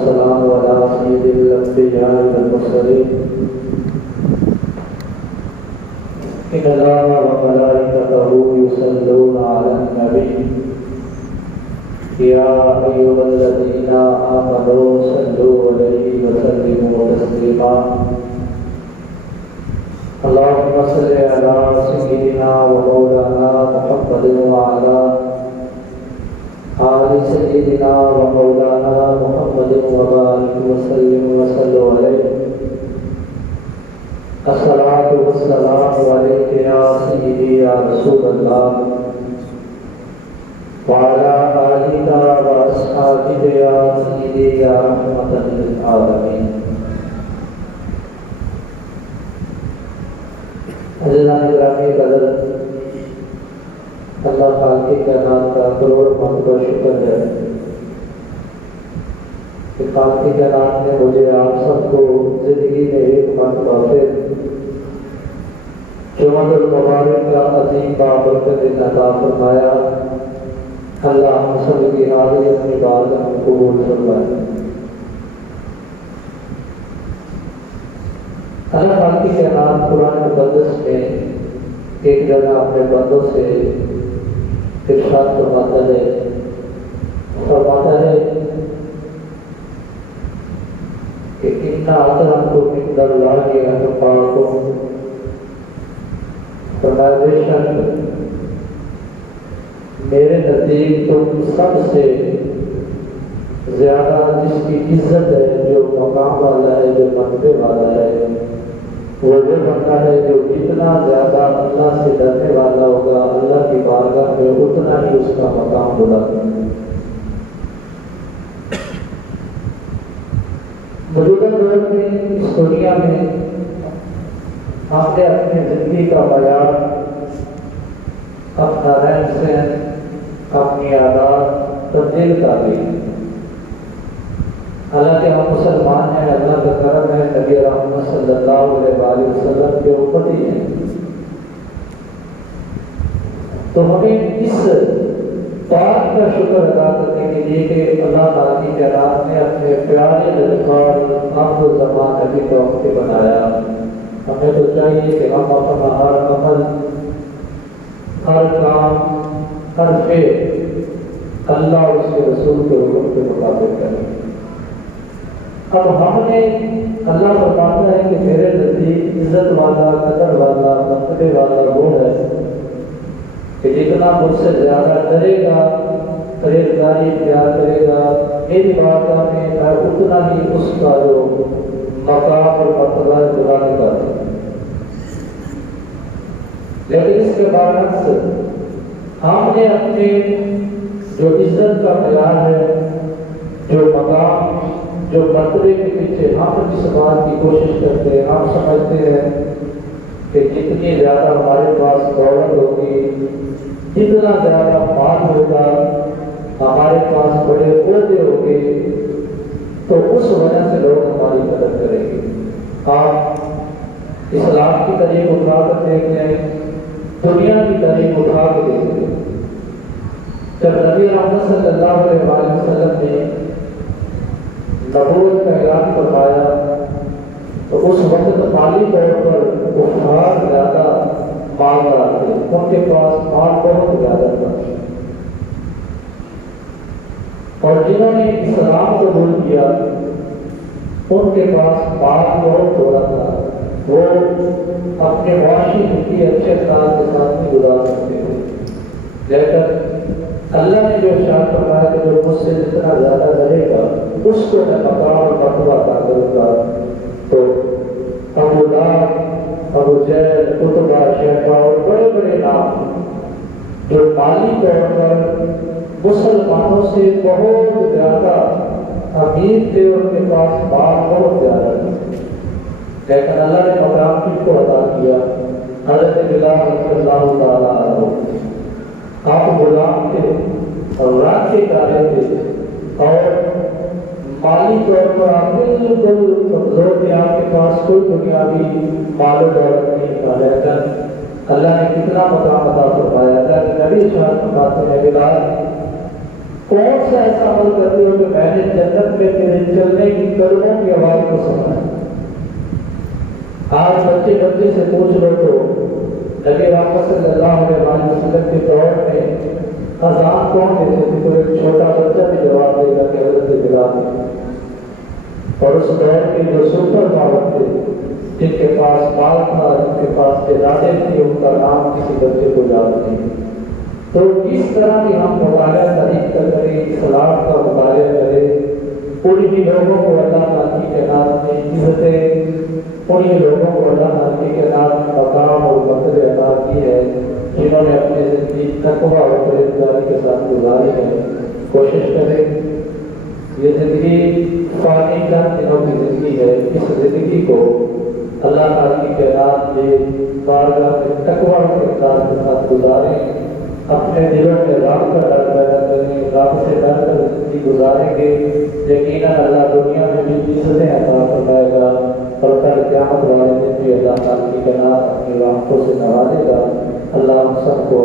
والسلام على سيد الأنبياء والمرسلين إن الله وملائكته يصلون على النبي يا أيها الذين آمنوا صلوا عليه وسلموا تسليما اللهم صل على سيدنا ومولانا محمد وعلى آل سيدنا ومولانا محمد وبارك وسلم وصلوا عليه الصلاة والسلام عليك يا سيدي يا رسول الله وعلى آلك وأصحابك يا سيدي يا رحمة للعالمين. حضرات گرامی قدر، اللہ خالق کائنات کا کروڑ مرتبہ شکر ہے کہ خالق کائنات نے مجھے آپ سب کو زندگی میں ایک مرتبہ پھر جمعۃ المبارک کا عظیم بابرکت دن عطا فرمایا. اللہ ہم سب کی حاضری اپنی بارگاہ میں قبول فرمائے. اللہ خالق کائنات قرآن مقدس میں ایک جگہ اپنے بندوں سے ارشاد فرماتا ہے کہ اِنَّا أَكْرَمَكُمْ عِندَ اللَّهِ أَتْقَاكُمْ. فرمایا بے شک میرے نزدیک تم سب سے زیادہ جس کی عزت ہے، جو مقام والا ہے، جو مرتبے والا ہے، وہ بنتا ہے جو جتنا زیادہ اللہ سے ڈرنے والا ہوگا، اللہ کی بارگاہ میں اتنا ہی اس کا مقام بلند ہے. موجودہ دور میں اس دنیا میں ہم نے اپنی زندگی کا معیار، اپنا رہن سہن، اپنی عادات تبدیل کر لی. حالانکہ ہم مسلمان ہیں، اللہ کا کرم ہے، نبی رحمت صلی اللہ علیہ وآلہ وسلم کے امتی ہیں، تو ہمیں اس بات کا شکر ادا کرنے کے لیے کہ اللہ تعالیٰ کی کائنات نے اپنے پیارے للکار عبد الزمان نبی کو ہم سے بنایا. ہمیں تو چاہیے کہ ہم اپنا ہر عمل، ہر کام، ہر فعل اللہ اور اس کے رسول کے حکم کے مطابق کریں. اب ہم نے اللہ فرماتا ہے کہ میرے نزدیک عزت والا، قدر والا، مرتبے والا وہ ہے کہ جتنا مجھ سے زیادہ ڈرے گا، پرہیزگاری اختیار کرے گا میری بارگاہ میں، میں اتنا ہی اس کا جو مقام اور مرتبہ ہے بلا نکال. لیکن اس کے برعکس ہم نے اپنے جو عزت کا معیار ہے، جو مقام، جو مرتبے کے پیچھے ہم اس بات کی کوشش کرتے ہیں، ہم سمجھتے ہیں کہ جتنی زیادہ ہمارے پاس دولت ہوگی، جتنا زیادہ مال ہوگا، ہمارے پاس بڑے عہدے ہوں گے، تو اس وجہ سے لوگ ہماری مدد کریں گے. آپ اسلام کی تاریخ اٹھا کر دیکھ لیں، دنیا کی تاریخ اٹھا کے دیکھ لیں. جب نبی رحمت صلی اللہ علیہ وسلم نے نبوت کا اعلان فرمایا تو اس وقت مالی طور پر کفار زیادہ مالدار تھے، ان کے پاس مال بہت زیادہ تھا، اور جنہوں نے اسلام قبول کیا ان کے پاس مال بہت تھوڑا تھا. وہ اپنے معاشی زندگی اچھے اخلاق کے ساتھ بھی گزار سکتے تھے. لیکن اللہ نے جو ارشاد فرمایا کہ جو مجھ سے جتنا زیادہ رہے گا اس کو میں مقام اور مرتبہ عطا کروں گا. تو ابو لہب، ابو جہل، عتبہ، شیبہ اور بڑے بڑے نام جو مالی طور پر مسلمانوں سے بہت زیادہ امیر تھے، ان کے پاس مال بہت زیادہ تھا، لیکن اللہ نے مقام کس کو عطا کیا؟ حضرت بلال رضی اللہ تعالیٰ عنہ. آپ غلام تھے اور رات کے کارے تھے، اور مالی طور پر آپ بالکل کمزور تھے، آپ کے پاس کوئی دنیاوی مال و دولت نہیں تھا، لیکن اللہ نے کتنا مقام عطا فرمایا. اللہ کے نبی ارشاد فرماتے ہیں بلال کون سا ایسا عمل کرتے ہو کہ میں نے جنت میں تیرے چلنے کی قدموں کی آواز کو سنا ہے؟ آج بچے سے پوچھ لو تو نبی محمد صلی اللہ علیہ وسلم کے دور میں اذان کون دیتے تھے تو ایک چھوٹا بچہ بھی جواب دے گا کہ حضرت بلال تھے۔ اور اس دور کے جو سپر پاور تھے، جن کے پاس مال تھا، جن کے پاس ارادے تھے، ان کا نام کسی بچے کو یاد نہیں۔ تو اس طرح کی ہم مطالعہ تاریخ کا کریں، اسلام کا مطالعہ کریں، پوری لوگوں کو اللہ تعالیٰ کی کائنات میں عزتیں، پوری لوگوں کو اللہ تعالیٰ کی کائنات میں مقام اور مرتبہ عطا کی ہے، جنہوں نے اپنی زندگی تقویٰ اور پرہیزگاری کے ساتھ گزاری ہے۔ کوشش کریں یہ زندگی فانی چند دنوں کی زندگی ہے، اس زندگی کو اللہ تعالیٰ کی کائنات میں بارگاہ میں تقویٰ اور پرہیزگاری کے ساتھ گزاریں، اپنے دلوں میں رب کا ڈر پیدا کریں، رب سے ڈر کر زندگی گزاریں گے، یقیناً اللہ دنیا میں بھی عزتیں عطا فرمائے گا اور کل قیامت والے دن بھی اللہ تعالیٰ کی کائنات اپنی رحمتوں سے نوازے گا۔ اللہ ہم سب کو